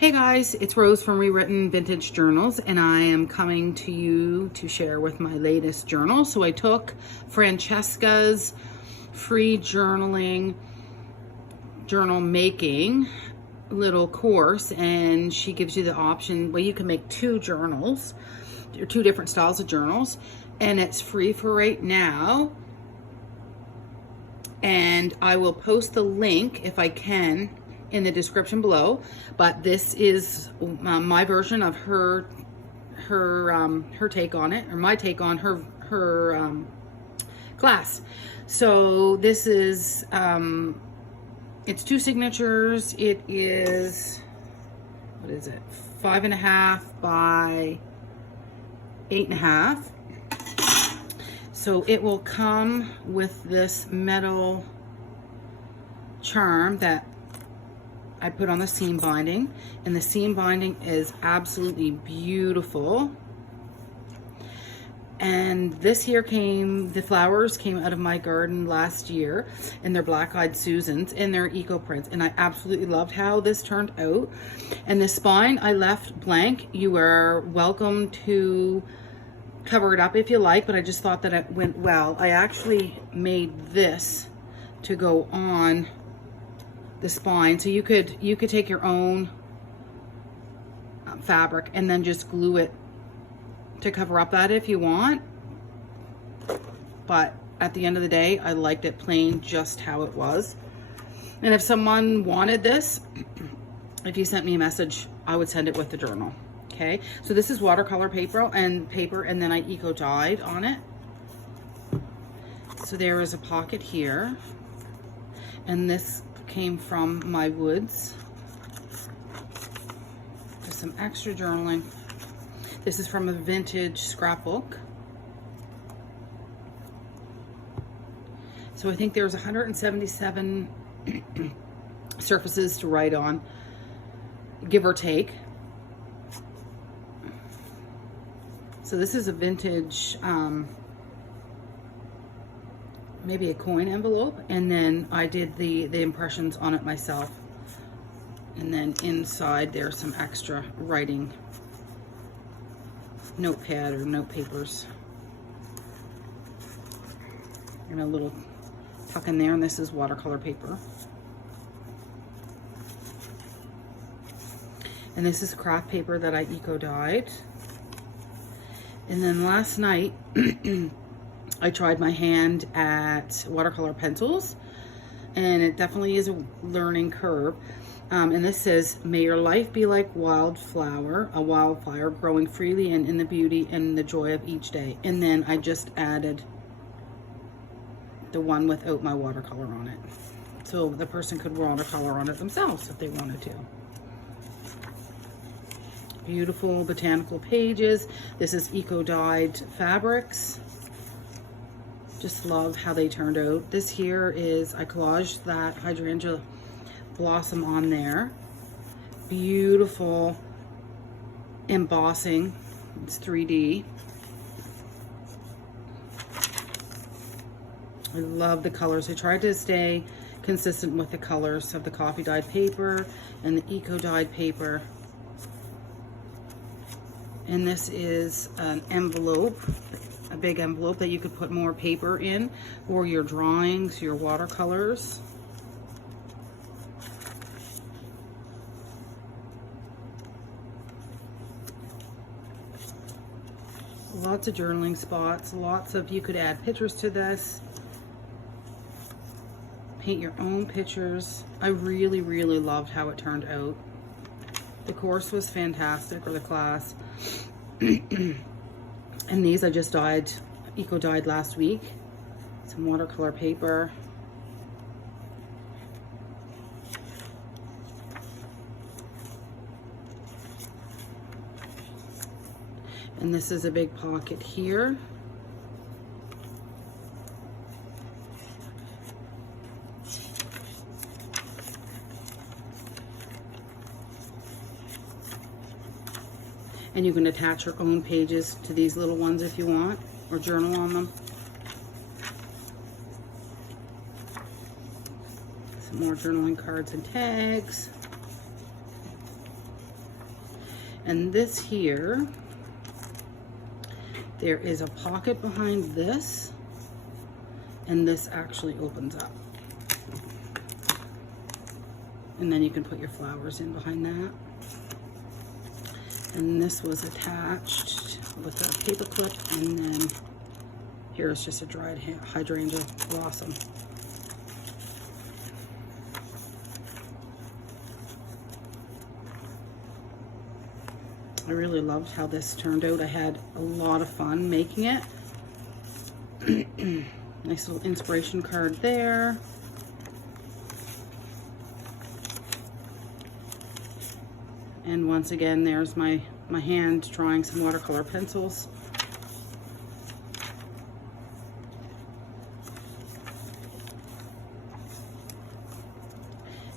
Hey guys, it's Rose from Rewritten Vintage Journals, and I am coming to you to share with my latest journal. So I took Francisca's free journal making little course, and she gives you the option where you can make two journals, or two different styles of journals, and it's free for right now. And I will post the link if I can in the description below, but this is my version of her take on it, or my take on her class. So this is it's two signatures. It is, what is it, 5.5 by 8.5. So it will come with this metal charm that I put on the seam binding, and the seam binding is absolutely beautiful. And this year the flowers came out of my garden last year, and they're black-eyed Susans, and they're Ecoprint, and I absolutely loved how this turned out. And the spine I left blank. You are welcome to cover it up if you like, but I just thought that it went well. I actually made this to go on the spine, so you could take your own fabric and then just glue it to cover up that if you want. But at the end of the day, I liked it plain just how it was. And if someone wanted this, if you sent me a message, I would send it with the journal. Okay, so this is watercolor paper, and then I eco dyed on it. So there is a pocket here, and this came from my woods. Just some extra journaling. This is from a vintage scrapbook. So I think there's 177 surfaces to write on, give or take. So this is a vintage, maybe a coin envelope, and then I did the impressions on it myself. And then inside there's some extra writing, notepad or note papers, and a little tuck in there. And this is watercolor paper, and this is craft paper that I eco dyed. And then last night I tried my hand at watercolor pencils, and it definitely is a learning curve. And this says, "May your life be like wildflower, a wildfire growing freely and in the beauty and the joy of each day." And then I just added the one without my watercolor on it, so the person could watercolor on it themselves if they wanted to. Beautiful botanical pages. This is eco dyed fabrics. Just love how they turned out. This here is, I collaged that hydrangea blossom on there. Beautiful embossing. It's 3D. I love the colors. I tried to stay consistent with the colors of the coffee dyed paper and the eco dyed paper. And this is an envelope, a big envelope that you could put more paper in, or your drawings, your watercolors. Lots of journaling spots, lots of, you could add pictures to this, paint your own pictures. I really, really loved how it turned out. The course was fantastic, or the class. And these I just eco dyed last week. Some watercolor paper. And this is a big pocket here. And you can attach your own pages to these little ones if you want, or journal on them. Some more journaling cards and tags. And this here, there is a pocket behind this, and this actually opens up. And then you can put your flowers in behind that. And this was attached with a paper clip, and then here's just a dried hydrangea blossom. I really loved how this turned out. I had a lot of fun making it. Nice little inspiration card there. And once again, there's my hand drawing some watercolor pencils.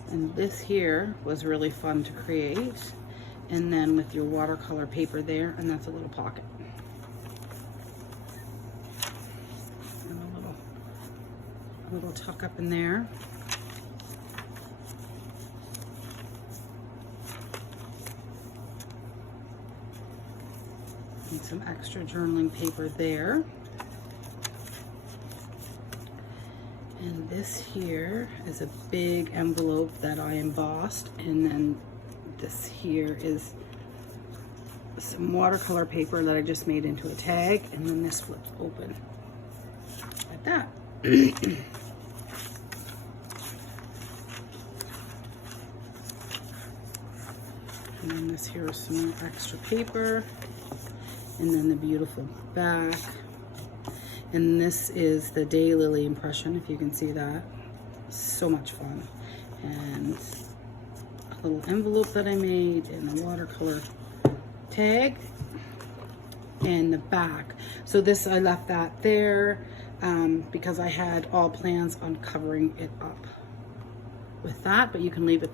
And this here was really fun to create. And then with your watercolor paper there, and that's a little pocket. And a little tuck up in there. And some extra journaling paper there. And this here is a big envelope that I embossed, and then this here is some watercolor paper that I just made into a tag, and then this flips open like that. And then this here is some more extra paper, and then the beautiful back. And this is the daylily impression, if you can see that. So much fun. And a little envelope that I made, and a watercolor tag, and the back. So this, I left that there because I had all plans on covering it up with that, but you can leave it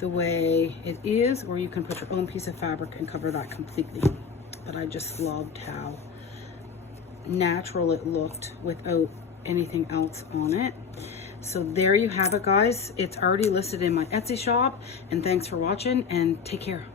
the way it is, or you can put your own piece of fabric and cover that completely. But I just loved how natural it looked without anything else on it. So there you have it, guys. It's already listed in my Etsy shop, and thanks for watching, and take care.